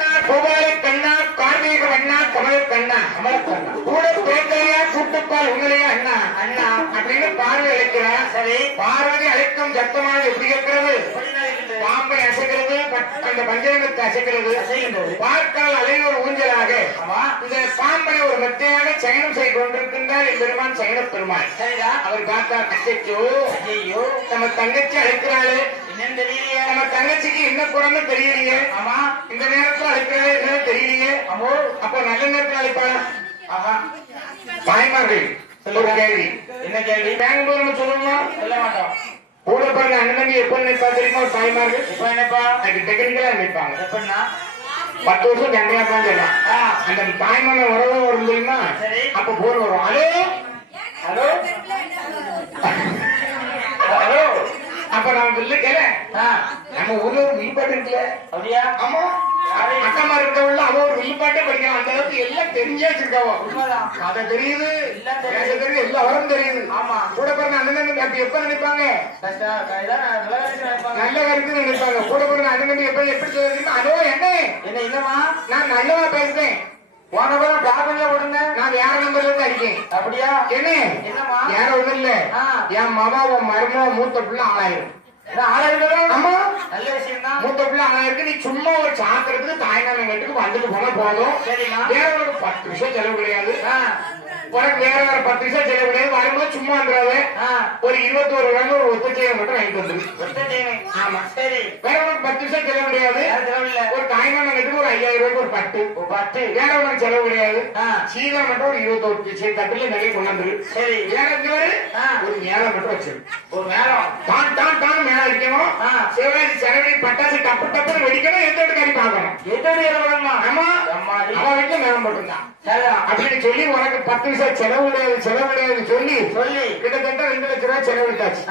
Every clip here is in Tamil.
கோபாலை கண்ணா கார்மீக வண்ணா கண்ணா கண்ணா கூட பிறந்தையா கூட்டுப்பால் உங்களையா அண்ணா? அண்ணா அப்படின்னு பார்வை அழைக்கிறார் சரி பார்வதி அழைக்கும் சத்தமாக எப்படி கேட்கிறது? பாம்பை அசைக்கிறது பட்- அந்த பஞ்சகத்தை அசைக்கிறது. பார்க்கால் அலைவர் ஊஞ்சலாக. இந்த பாம்பை ஒரு மத்திய கொண்டிருக்கின்றார் என் பெருமான் சயன பெருமாள். அவர் பார்த்தா அச்சோ ஐயோ நம்ம தங்கச்சி அழைக்கிறாளே. நம்ம தங்கச்சிக்கு என்ன குறன்னு தெரியலையே. ஆமா. இந்த நேரத்துல அழைக்கிறாளே என்ன தெரியலையே. அம்மோ அப்ப நல்ல நேரத்துல அழைப்பாளா? ஆஹா. தாய்மார்கள் ஒரு கேள்வி. என்ன கேள்வி? பெங்களூர் நம்ம சொல்லுவோம் சொல்ல மாட்டோம். கூட பிறந்த அண்ணன் எப்ப நினைப்பா தெரியுமா? தாய்மார்கள் எப்ப நினைப்பா? அதுக்கு டெக்னிக்கலா நினைப்பாங்க. எப்படின்னா பத்து வருஷம் கண்டிப்பா சொல்லலாம் அந்த தாய்மான உறவு வரும் தெரியுமா? அப்ப போன் வரும். ஹலோ? ஹலோ? ஹலோ? அப்ப பில்லு கேள. நம்ம ஊர்ல ஒரு வில்பாட்டு இருக்குல்ல? அப்படியா? ஆமா. அக்கமா இருக்கவள்ள அவ ஒரு வில்பாட்டே படிக்கலாம் அந்த அளவுக்கு எல்லாம் தெரிஞ்சே வச்சிருக்காவோ. கதை தெரியுது. தெரியுது. எல்லா வரும் தெரியுது. ஆமா. கூட பிறந்த அண்ணன் எப்ப நினைப்பாங்க. நல்ல கருத்து நினைப்பாங்க. கூட பிறந்த அண்ணன் எப்ப எப்படி சொல்லுங்க அதோ என்ன. என்ன இல்லமா நான் நல்லவா பேசுறேன் வாரம் பாபங்க விடுங்க நான் வேற நம்பர்ல இருந்து அடிக்கேன் அப்படியா? என்ன? என்னமா வேற ஒண்ணும் இல்ல. என் மாமா உன் மருமோ மூத்த பிள்ளை ஆளாயிரும் மூத்த பிள்ளை ஆளாயிருக்கு. நீ சும்மா ஒரு சாத்திரத்துக்கு தாய்நாள் வீட்டுக்கு வந்துட்டு போனா போதும். வேற ஒரு பத்து விஷயம் செலவு கிடையாது. உனக்கு வேற வேற பத்து விஷயம் செலவு கிடையாது. சும்மா வந்துடாது ஒரு இருபத்தோரு ரூபாய் ஒரு ஒத்தச்சேவை மட்டும் வாங்கிட்டு வந்துரு. ஆமா. சரி. வேற உனக்கு பத்து விஷயம் செலவு கிடையாது. ஒரு தாய்நாள் வீட்டுக்கு ஒரு ஐயாயிரம் ரூபாய்க்கு ஒரு பட்டு. ஒரு பட்டு. வேற உனக்கு செலவு கிடையாது. சீதம் மட்டும் ஒரு இருபத்தோரு தட்டுல நிறைய கொண்டு வந்துரு. சரி. எங்கேயாவது ஒரு மேலம் மட்டும் வச்சிரு. ஒரு மேலம் தான் தான் தான் மேல வைக்கணும் சிவராஜ் செலவழி பட்டாசு டப்பு டப்புன்னு வெடிக்கணும் எந்த கறி பார்க்கணும். எந்த ஆமா. அவன் வீட்டுல மேலம் போட்டிருந்தான் அப்படின்னு சொல்லி உனக்கு பத்து செலவு கிடையாது செலவு கிடையாது சொல்லி சொல்லி. கிட்டத்தட்ட ரெண்டு லட்ச ரூபாய் செலவிட்டாச்சு.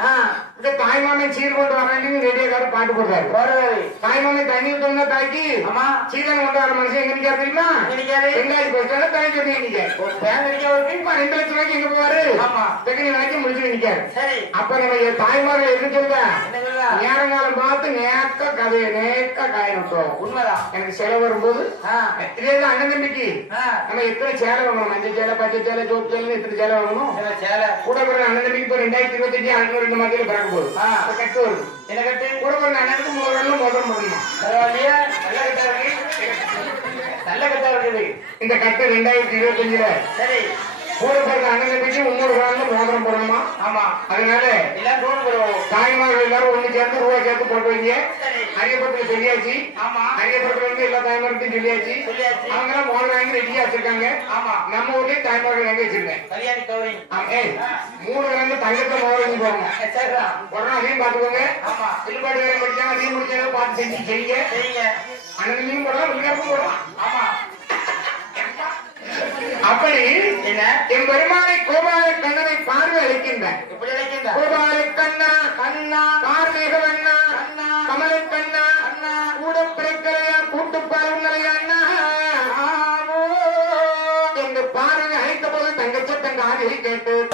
இந்த தாய்மாமன் சீர் கொண்டு வரேன்னு ரேடியோ கார்டு பாட்டு போடுறாரு. போடுறாரு. தாய்மாமன் தண்ணி ஊத்தா தாய்க்கு ஆமா. சீதன் கொண்டு வர மனுஷன் எங்க நிக்காரு தெரியுமா? ரெண்டாயிரம் பஸ் தாய் சொல்லி நிக்காரு? ரெண்டு லட்ச ரூபாய்க்கு எங்க போவாரு? ஆமா. செகண்ட் வரைக்கும் முடிச்சு நிக்காரு. அப்ப நம்ம என்ன சொல்ற? நேரங்காலம் பார்த்து நேக்க கதையை நேக்க காயணும் உண்மைதான். எனக்கு செலவு வரும்போது இதே தான் அண்ணன் தம்பிக்கு? நம்ம எத்தனை சேலை வாங்கணும்? மஞ்சள் சேலை பச்சை சேலை சோப்பு சேலை எத்தனை சேலை வாங்கணும்? சேலை? கூட பிறந்த அண்ணன் தம்பிக்கு இப்போ ரெண்டாயிரத்தி இருபத்தஞ்சு அஞ்சு ரெண்டு மாதத்துல பிறக்க போகுது கட்டு வருது. என்ன கட்டு? கூட பிறந்த அண்ணனுக்கு மூணு பண்ணணும் பரவாயில்லையா. நல்ல கட்டா இருக்கு நல்ல கட்டா இருக்குது இந்த கட்டு ரெண்டாயிரத்தி இருபத்தஞ்சுல. சரி. கூட பிறந்த அண்ணன் தம்பிக்கு இன்னொரு வரலும் மோதிரம் போடணுமா ஆமா. அதனால தாய்மார்கள் எல்லாரும் ஒண்ணு சேர்ந்து ரூபாய் சேர்த்து போட்டு வைங்க அரியப்பத்துல சொல்லியாச்சு. ஆமா. அரியப்பத்துல வந்து எல்லா தாய்மார்கிட்டையும் சொல்லியாச்சு. அவங்க எல்லாம் மோதிரம் வாங்கி ரெடியா வச்சிருக்காங்க. ஆமா. நம்ம ஊர்லயும் தாய்மார்கள் வாங்கி வச்சிருக்கேன். மூணு கிழங்கு தங்கத்தை மோதிரம் போவாங்க உடனே அதையும் பாத்துக்கோங்க திருப்பாடு வேலை படிச்சாங்க அதையும் முடிச்சாங்க பார்த்து செஞ்சு செய்யுங்க. அண்ணனையும் போடலாம் வெளியாருக்கும் போடலாம். ஆமா. அப்படி என் பெருமானை கோபால கண்ணனை பார்வை அளிக்கின்றார். கோபால கண்ணா கண்ணா கார்மேக வண்ணா கண்ணா. கமல கண்ணா அண்ணா கூட பிறக்கலையா கூட்டு பாருங்களையா அண்ணா? என்று பார்வை அழைத்த போது தங்கச்சத்தன் காதில் கேட்டு தாமோதரே